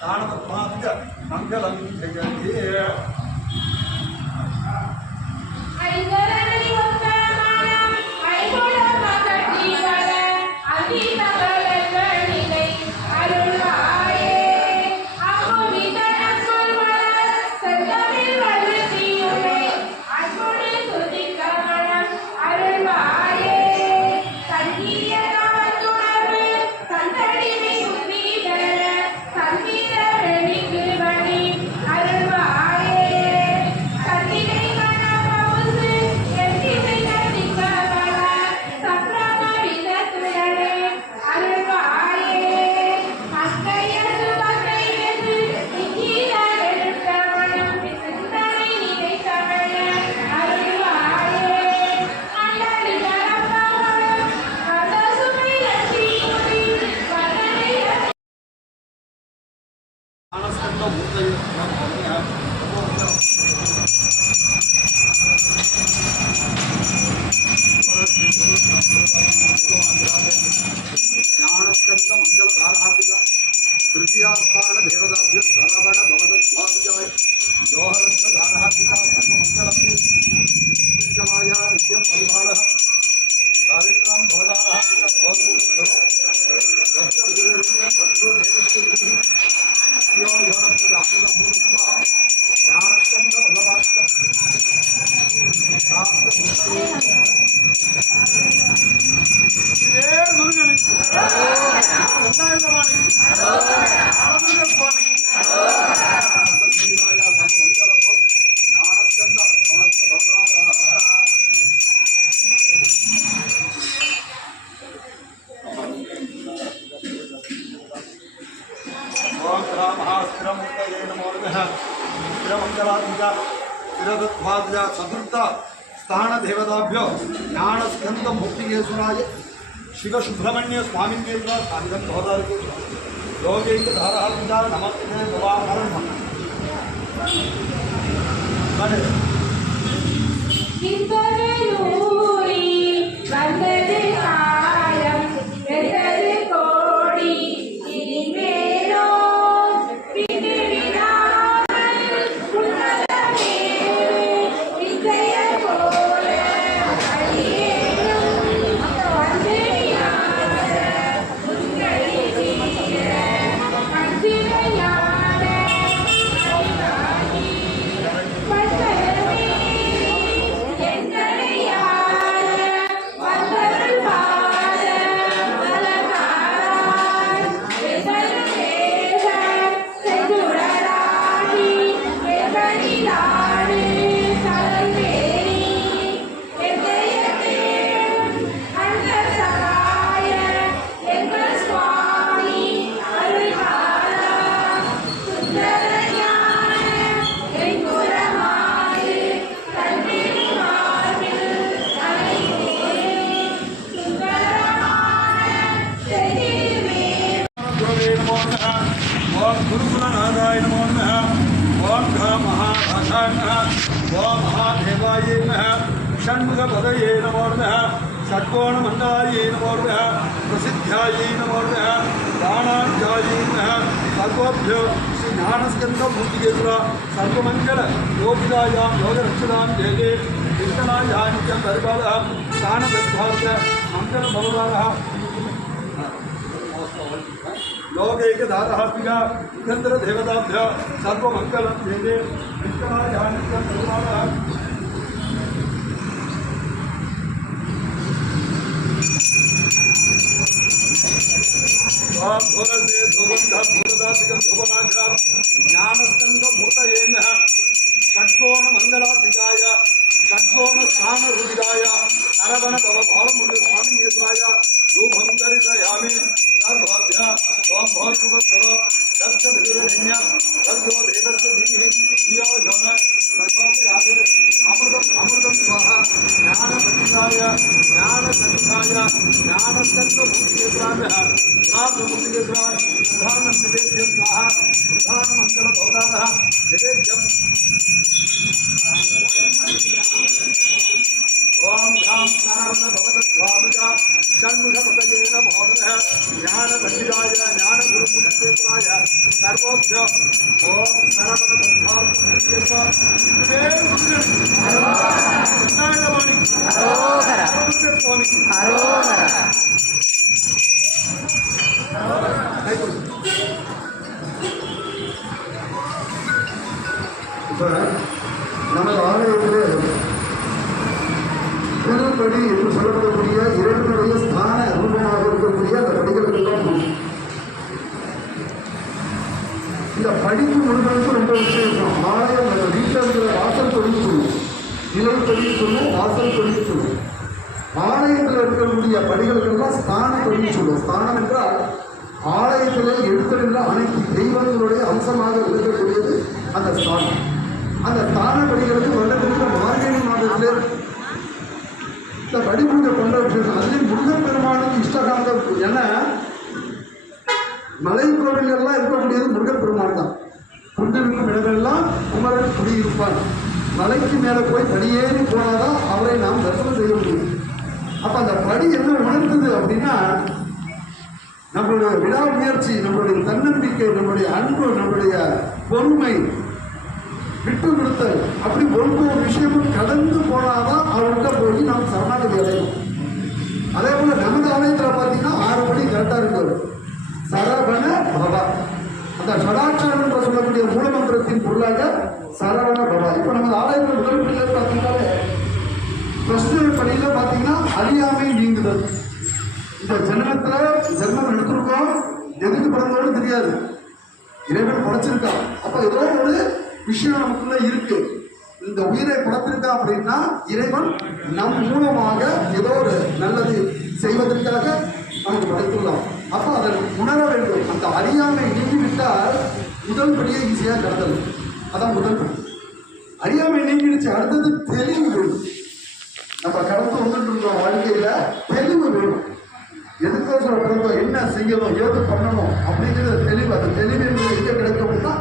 स्थानपद्माभ्य मंगलम जगते तृतीयास्थान देवताभ्यो सरवण भवदत्वाय जोहरस्य दानहापिता सर्वमंगलस्य विकलाय नित्यं परिभालः सावित्रं भवदानहापिता भवदुर्गो भद्रो देवस्य यो योनस्य दानमूलत्वा ज्ञानस्कन्द भगवास्त चतुर्थ स्थान देवताभ्यो ज्ञान स्कंद मुक्तिकेश्वराय शिव सुब्रह्मण्य स्वामी साधन भवदार योगैक धारा नमस्ते भवाहरम गुरुकुलनाथाय नमो नमः। ओम घ महाभाषाय नमः। ओम महादेवाय नमः। षण्मुखपदये नमो नमः। षट्कोणमण्डलाय नमो नमः। प्रसिद्ध्याय नमो नमः। प्राणाध्याय नमः। सर्वभ्यो श्री ज्ञानस्कंद मूर्तिकेश्वर सर्वमंगल योगिदायां योगरक्षदां जय जय कृष्णाय नित्यं परिपालः स्थानदत्ताय मंगल भवदारः योगैक धारहात्मिका युगंधर देवताभ्य सर्वमंगलम जय जय कृष्णाय नित्यं परिपालः से ज्ञानस्कंद भूतये नमः षट्कोण मंगलात्मिकाय षट्कोण स्थान रुदिराय नरवण भव बालमुनि स्वामिनेत्राय धूपं दर्शयामि सर्वभ्य ओम भवत्वस्तर दक्षभिरण्य तद्यो देवस्य धीः धियो यो न प्रचोदयात् अमृतं स्वाहा ज्ञानपतिकाय ज्ञानसंयुक्ताय ज्ञानस्कंद भूतकेश्वराभ्यः महाप्रभुकेश्वराय प्रधानं निवेद्यं स्वाहा प्रधानमङ्गलभवदानः निवेद्यम् ओम राम नारायण भवदत्वादुजा षण्मुखपतये नमो नमः ज्ञानपण्डिताय ज्ञानगुरुमुनिकेतनाय சர்வோப்யோ ஓம் சரவண நமது ஆலயத்திலே திருப்படி என்று சொல்லப்படக்கூடிய இறைவனுடைய ஸ்தான ரூபமாக இருக்கக்கூடிய அந்த படிகளுக்கெல்லாம் இந்த படிப்பு முழுவதும் ரொம்ப விசேஷம். ஆலயம் அந்த வீட்டில் இருக்கிற வாசல் தொழில் சொல்லும், நிலை தொழில் சொல்லும், வாசல் தொழில் சொல்லும். ஆலயத்தில் இருக்கக்கூடிய படிகளுக்கெல்லாம் ஸ்தான தொழில் சொல்லும். ஸ்தானம் என்றால் ஆலயத்திலே எழுத்தறிந்த அனைத்து தெய்வங்களுடைய அம்சமாக இருக்கக்கூடியது அந்த ஸ்தானம். அந்த ஸ்தான படிகளுக்கு வருடத்திற்கு மார்கழி மாதத்திலே இந்த படிப்பூஜை கொண்ட விஷயம். அதுலேயும் முருகப்பெருமானுக்கு இஷ்டகாந்தம். ஏன்னா மலை கோவில்கள்லாம் இருக்கக்கூடியது முருகப்பெருமான் தான். குன்றிருக்கும் இடமெல்லாம் குமரன் குடியிருப்பான். மலைக்கு மேலே போய் படியேறி போனாதான் அவரை நாம் தரிசனம் செய்ய முடியும். அப்போ அந்த படி என்ன உணர்த்துது அப்படின்னா, நம்மளுடைய விடாமுயற்சி, நம்மளுடைய தன்னம்பிக்கை, நம்மளுடைய அன்பு, நம்மளுடைய பொறுமை, விட்டு கொடுத்தல், அப்படி ஒவ்வொரு விஷயமும் கடந்து போனாதான் அவர்கிட்ட போய் நாம் சரணாகதி அடையும். அதே போல நமது ஆலயத்தில் பார்த்தீங்கன்னா 6 படி கரெக்டாக இருக்காரு. சரவண பவா, அந்த ஷடாட்சாரம் என்று சொல்லக்கூடிய மூலமந்திரத்தின் பொருளாக சரவண பவா. இப்போ நமது ஆலயத்தில் முதல் படியில் பார்த்தீங்கன்னாலே ஃபர்ஸ்ட் படியில் பார்த்தீங்கன்னா அறியாமை நீங்குதல். இந்த ஜென்மம் எடுத்திருக்கோம், எதுக்கு பிறந்தோடு தெரியாது, இறைவன் படைச்சிருக்கான். அப்போ ஏதோ ஒரு விஷயம் நமக்குள்ள இருக்கு. இந்த உயிரை படைத்திருக்கா அப்படின்னா இறைவன் நம் மூலமாக ஏதோ ஒரு நல்லது செய்வதற்காக நமக்கு படைத்துள்ளான். அப்போ அதை உணர வேண்டும். அந்த அறியாமை நீங்கிவிட்டால் முதல் படியை ஈஸியாக கடத்தல். அதான் முதல் படி. அறியாமை நீங்கிடுச்சு. அடுத்தது தெளிவு வேணும். நம்ம கடந்து வந்துட்டு இருக்கோம். வாழ்க்கையில தெளிவு வேணும். எதுக்கோசர பிறந்தோம், என்ன செய்யணும், ஏது பண்ணணும் அப்படிங்கிறது தெளிவு. அந்த தெளிவு என்பது எங்கே கிடைக்கும் அப்படின்னா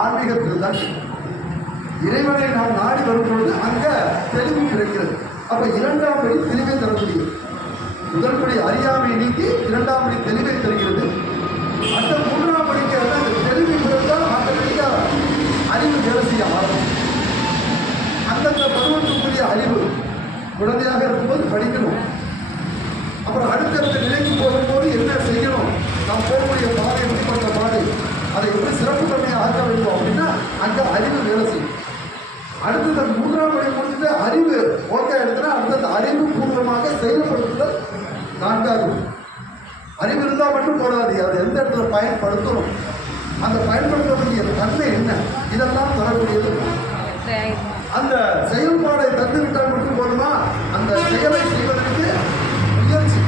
ஆன்மீகத்தில் தான். இறைவனை நாம் நாடி வரும்பொழுது அங்க தெளிவு கிடைக்கிறது. அப்ப 2ஆம் படி தெளிவை தரக்கூடியது. முதல் படி அறியாமை நீக்கி 2ஆம் படி தெளிவை தருகிறது. அந்த 3ஆம் படிக்கு அந்த தெளிவை கொடுத்தால் ஆட்டோமேட்டிக்கா அறிவு வேலை செய்ய ஆரம்பம். அந்தந்த பருவத்துக்குரிய அறிவு குழந்தையாக இருக்கும்போது படிக்கணும். அப்புறம் அடுத்தடுத்த நிலைக்கு போகும்போது என்ன செய்யணும், நாம் போகக்கூடிய பாதை எப்படிப்பட்ட பாதை, அதை எப்படி சிறப்பு தன்மையை ஆக்க வேண்டும் அப்படின்னா அங்கே அறிவு வேலை செய்யும். அடுத்தது 3ஆம் படி முடிச்சுட்டு அறிவு ஓகே எடுத்துனா அடுத்தது அறிவு பூர்வமாக செயல்படுத்துதல் 4வது. அறிவு இருந்தால் மட்டும் போடாது, அது எந்த இடத்துல பயன்படுத்தணும், அந்த பயன்படுத்தக்கூடிய தன்மை என்ன, இதெல்லாம் தரக்கூடியது. அந்த செயல்பாடை தந்துவிட்டால் மட்டும் போதுமா, அந்த செயலை செய்வதற்கு முயற்சி,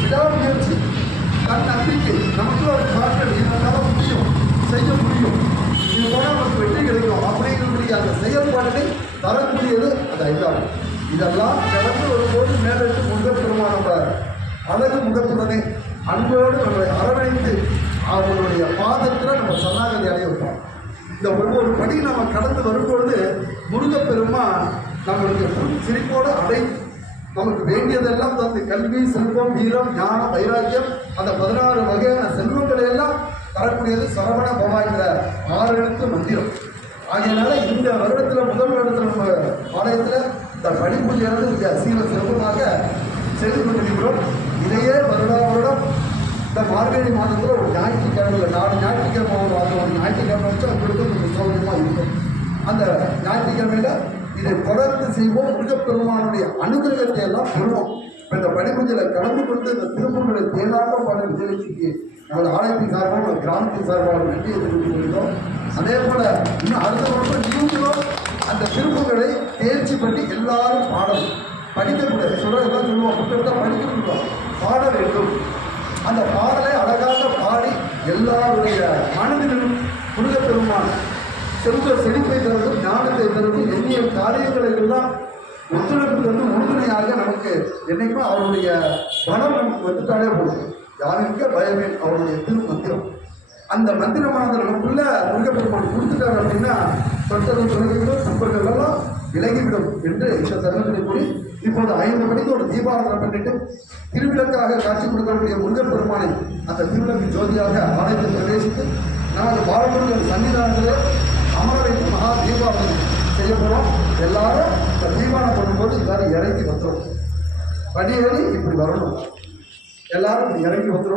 விடாமுயற்சி, தன் நம்பிக்கை, நமக்கு ஒரு காரணம், இதனால முடியும், செய்ய முடியும், இது போனால் நமக்கு வெற்றி கிடைக்கும் அப்படிங்கிறதுடைய அந்த செயல்பாடுகளை தரக்கூடியது அந்த 5ஆம். இதெல்லாம் கடந்து வரும்போது மேலிட்டு முகப்பெருமான அழகு முகத்துடனே அன்போடு நம்மளை அரவணைத்து அவர்களுடைய பாதத்தில் நம்ம சரணாகதி அடைய வைப்போம். இந்த ஒவ்வொரு படி நம்ம கடந்து வரும்பொழுது முருகப்பெருமான் நம்மளுக்கு சிரிப்போடு அடைத்து நமக்கு வேண்டியதெல்லாம் தந்து கல்வி, செல்வம், வீரம், ஞானம், வைராக்கியம், அந்த 16 வகையான செல்வங்களை எல்லாம் தரக்கூடியது சரவண பவா என்ற 6 எழுத்து மந்திரம். ஆகையினால இந்த வருடத்தில் முதல் வருடத்தில் நம்ம ஆலயத்தில் இந்த படிப்பூஜையானது மிக சீர சிறப்பாக செய்து கொண்டிருக்கிறோம். இதையே வருடம் இந்த மார்கழி மாதத்தில் ஒரு ஞாயிற்றுக்கிழமை, 4 ஞாயிற்றுக்கிழமை ஒரு ஞாயிற்றுக்கிழமை வச்சு அவங்களுக்கு கொஞ்சம் சௌகரியமாக இருக்கும். அந்த ஞாயிற்றுக்கிழமையில இதை தொடர்ந்து செய்வோம். முருகப்பெருமானுடைய அனுகிரகத்தை எல்லாம் பெறுவோம். இப்போ இந்த படிப்பூஜையில் கலந்து கொண்டு இந்த திருப்பூர்களை தேனாட்டம் பாட நிகழ்ச்சிக்கு நமது ஆலயத்தின் சார்பாக கிராமத்தின் சார்பாக நன்றியை தெரிவித்துக் கொள்கிறோம். அதே போல இன்னும் அடுத்த வருடம் நீங்களும் அந்த திருப்பூர்களை தேர்ச்சி பண்ணி எல்லாரும் பாடணும், படிக்கக்கூடாது. எல்லாம் சொல்லுவோம், புத்தகத்தான் படிக்கணும், பாட வேண்டும். அந்த பாடலை அழகாக பாடி எல்லாருடைய மனதிலும் முருகப்பெருமான் செல்வ செழிப்பை தரவும், ஞானத்தை தரவும், எண்ணிய காரியங்களை எல்லாம் ஒத்துழைப்பு தந்து உறுதுணையாக நமக்கு என்னைக்குமே அவருடைய பலம் நமக்கு வந்துட்டாலே போதும். யாருக்கு பயமே அவருடைய திருமந்திரம். அந்த மந்திரமானது நமக்குள்ள முருகப்பெருமான் கொடுத்துட்டார் அப்படின்னா தொட்டதும் தொலைகளும் துன்பங்கள் எல்லாம் விலகிவிடும் என்று இந்த தருணத்தை கூறி இப்போது 5 மணிக்கு ஒரு தீபாராதனை பண்ணிட்டு திருவிளக்காக காட்சி கொடுக்கக்கூடிய முருகப்பெருமானை அந்த திருவிளக்கு ஜோதியாக ஆலயத்தில் பிரவேசித்து நமது பாரம்பரிய சன்னிதானத்திலே அமர வைத்து மகா தீபாவளி செய்ய போகிறோம். எல்லாரும் இந்த தீபாவளி பண்ணும்போது எல்லாரும் இறங்கி வந்துடும். படியேறி இப்படி வரணும். எல்லாரும் இப்படி இறங்கி வந்துடும்.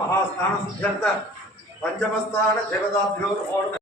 महास्थान पंचमस्थान देवताभ्यो